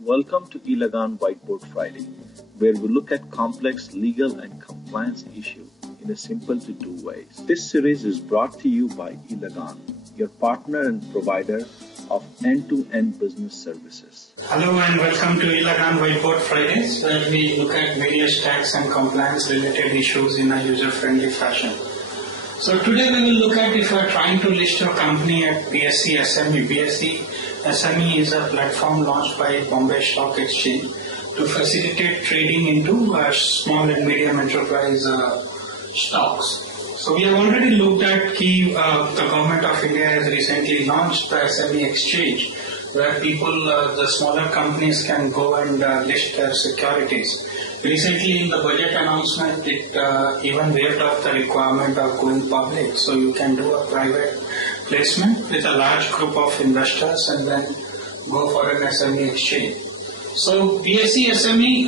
Welcome to Ilagan Whiteboard Friday, where we look at complex legal and compliance issues in a simple to do ways. This series is brought to you by Ilagan, your partner and provider of end-to-end business services. Hello and welcome to Ilagan Whiteboard Fridays, where we look at various tax and compliance related issues in a user-friendly fashion. So today we will look at if you are trying to list your company at BSE SME. BSE SME is a platform launched by Bombay Stock Exchange to facilitate trading into small and medium enterprise stocks. So we have already looked at the government of India has recently launched the SME exchange, where people, the smaller companies can go and list their securities. Recently in the budget announcement, it even waived off the requirement of going public. So you can do a private placement with a large group of investors and then go for an SME exchange. So BSE SME,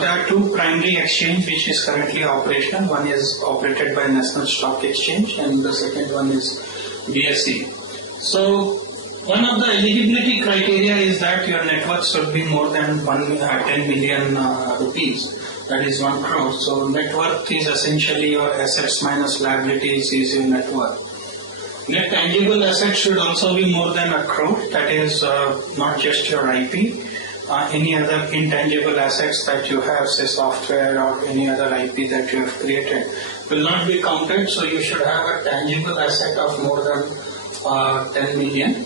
there are two primary exchanges which is currently operational. One is operated by National Stock Exchange and the second one is BSE. So one of the eligibility criteria is that your net worth should be more than 10 million rupees. That is 1 crore. So net worth is essentially your assets minus liabilities is your net worth. Net tangible assets should also be more than 1 crore. That is not just your IP. Any other intangible assets that you have, say software or any other IP that you have created, will not be counted. So you should have a tangible asset of more than 10 million.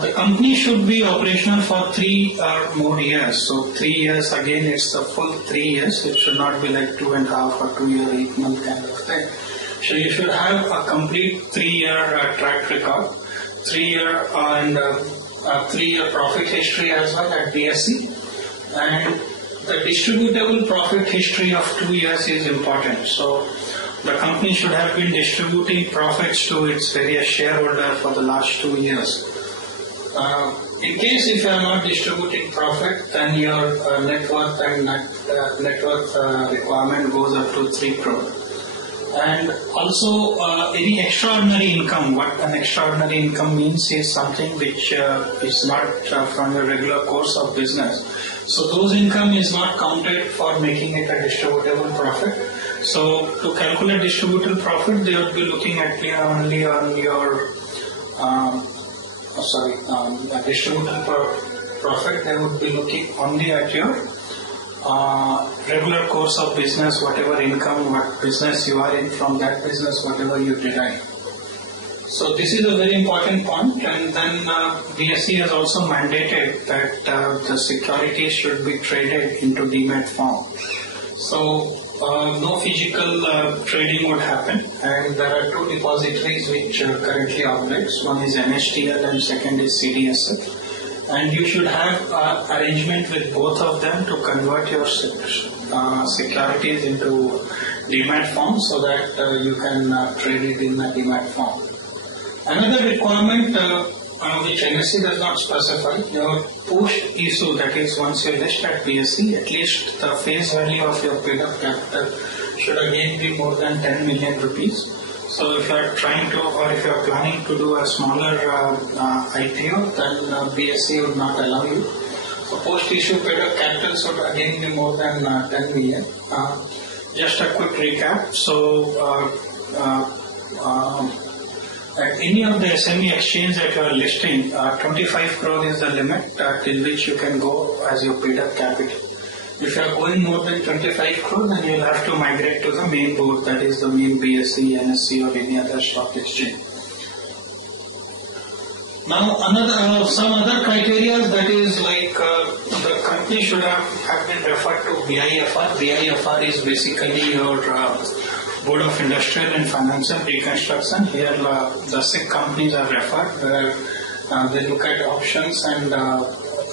The company should be operational for 3 or more years. So 3 years, again, it's the full 3 years. It should not be like 2.5 or 2 year, 8 month kind of thing. So you should have a complete 3-year track record, 3-year and 3-year profit history as well at BSE, and the distributable profit history of 2 years is important. So the company should have been distributing profits to its various shareholders for the last 2 years. In case if you are not distributing profit, then your net worth and net worth requirement goes up to 3 crore. And also any extraordinary income. What an extraordinary income means is something which is not from your regular course of business. So those income is not counted for making it a distributable profit. So to calculate distributable profit, they would be looking at only on your distributable profit. They would be looking only at your regular course of business, whatever income, what business you are in, from that business, whatever you derive. So this is a very important point. And then BSE has also mandated that the securities should be traded into demat form. So no physical trading would happen, and there are 2 depositories which currently operates. One is NSTL and second is CDSL. And you should have arrangement with both of them to convert your securities into demat form so that you can trade it in a demat form. Another requirement which NSE does not specify, your post-issue, that is once you list at BSE, at least the face value of your paid-up capital should again be more than 10 million rupees. So if you are trying to, or if you are planning to do a smaller IPO, then BSE would not allow you. So post-issue paid-up capital should again be more than 10 million. Just a quick recap. So at any of the SME exchange that you are listing, 25 crore is the limit till which you can go as your paid-up capital. If you are going more than 25 crore, then you will have to migrate to the main board, that is the main BSE, NSE or any other stock exchange. Now some other criteria, that is like the company should have been referred to BIFR. BIFR is basically your Board of Industrial and Financial Reconstruction. Here the 6 companies are referred, where they look at options and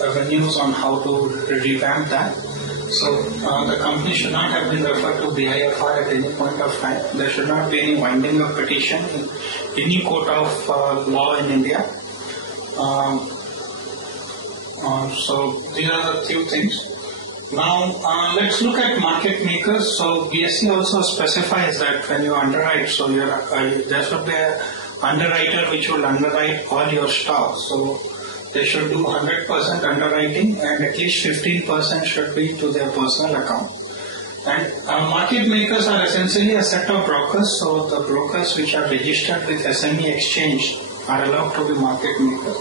revenues on how to revamp that. So the company should not have been referred to BIFR at any point of time. There should not be any winding of petition in any court of law in India. So these are the few things. Now let's look at market makers. So BSE also specifies that when you underwrite, so there should be an underwriter which will underwrite all your stocks. So they should do 100% underwriting and at least 15% should be to their personal account. And market makers are essentially a set of brokers, so the brokers which are registered with SME Exchange are allowed to be market makers.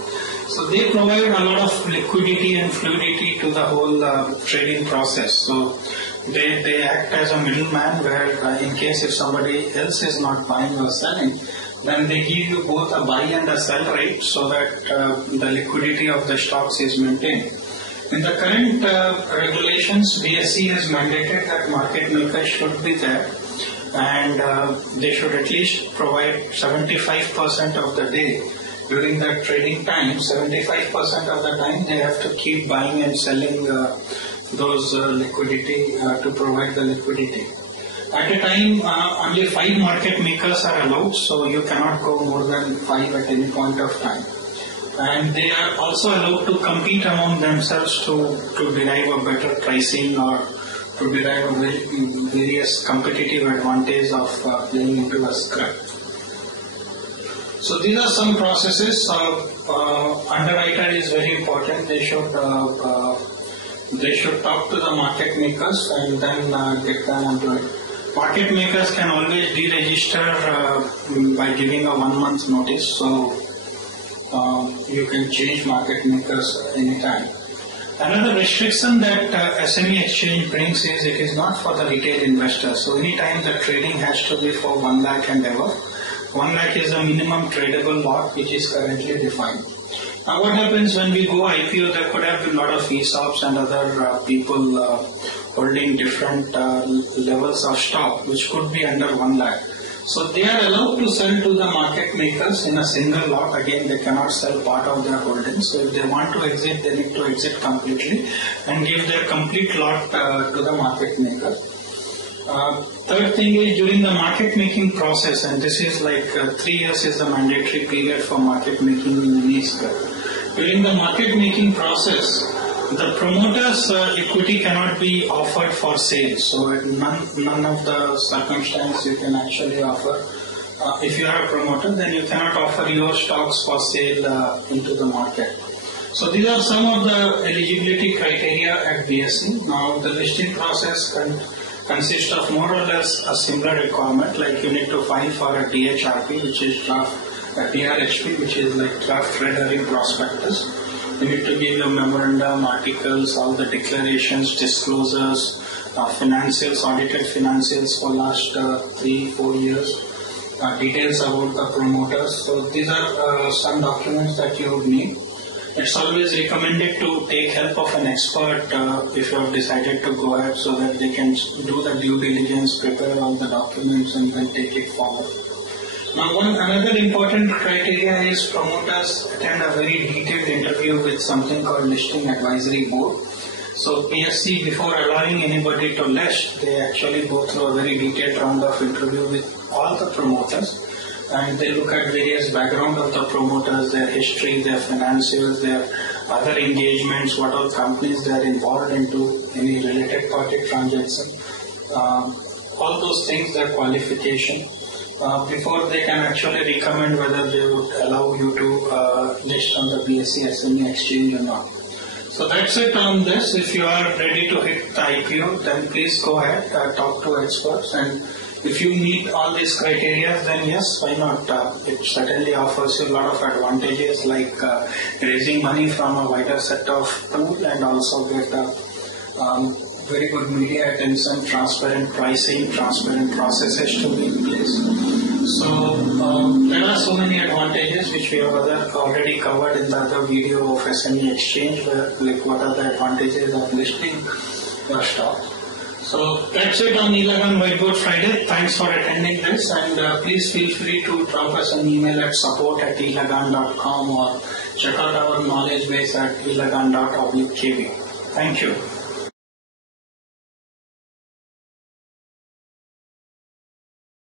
So they provide a lot of liquidity and fluidity to the whole trading process. So they act as a middleman where in case if somebody else is not buying or selling, then they give you both a buy and a sell rate so that the liquidity of the stocks is maintained. In the current regulations, BSE has mandated that market makers should be there and they should at least provide 75% of the day. During the trading time, 75% of the time they have to keep buying and selling those liquidity to provide the liquidity. At a time, only 5 market makers are allowed, so you cannot go more than 5 at any point of time. And they are also allowed to compete among themselves to derive a better pricing or to derive a various competitive advantage of playing into a scrap. So these are some processes. Underwriter is very important. They should talk to the market makers and then get them onto it. Market makers can always deregister by giving a 1 month notice. So you can change market makers anytime. Another restriction that SME Exchange brings is it is not for the retail investor. So anytime the trading has to be for 1 lakh and above. 1 lakh is the minimum tradable lot which is currently defined. Now what happens when we go IPO, there could have been a lot of ESOPs and other people holding different levels of stock which could be under 1 lakh. So they are allowed to sell to the market makers in a single lot. Again, they cannot sell part of their holdings. So if they want to exit, they need to exit completely and give their complete lot to the market maker. Third thing is during the market making process, and this is like 3 years is the mandatory period for market making in NISC. During the market making process, the promoter's equity cannot be offered for sale. So none of the circumstances you can actually offer. If you are a promoter, then you cannot offer your stocks for sale into the market. So these are some of the eligibility criteria at BSE. Now the listing process consists of more or less a similar requirement, like you need to file for a DHRP, which is DRHP, which is like draft red herring prospectus. You need to give your memorandum, articles, all the declarations, disclosures, financials, audited financials for last 3-4 years, details about the promoters. So these are some documents that you would need. It's always recommended to take help of an expert if you have decided to go ahead so that they can do the due diligence, prepare all the documents and then take it forward. Now another important criteria is promoters attend a very detailed interview with something called Listing Advisory Board. So BSE, before allowing anybody to list, they actually go through a very detailed round of interview with all the promoters. And they look at various background of the promoters, their history, their financials, their other engagements, what all companies they are involved into, any related party transaction, all those things, their qualification, before they can actually recommend whether they would allow you to list on the BSE SME Exchange or not. So that's it on this. If you are ready to hit the IPO, then please go ahead, talk to experts, and if you meet all these criteria, then yes, why not? It certainly offers you a lot of advantages like raising money from a wider set of pool and also get very good media attention, transparent pricing, transparent processes to be in place. So there are so many advantages which we have already covered in the other video of SME Exchange, like what are the advantages of listing your stock. So that's it on E-Lagan Whiteboard Friday. Thanks for attending this, and please feel free to drop us an email at support@elagan.com or check out our knowledge base at elagan.kb. Thank you.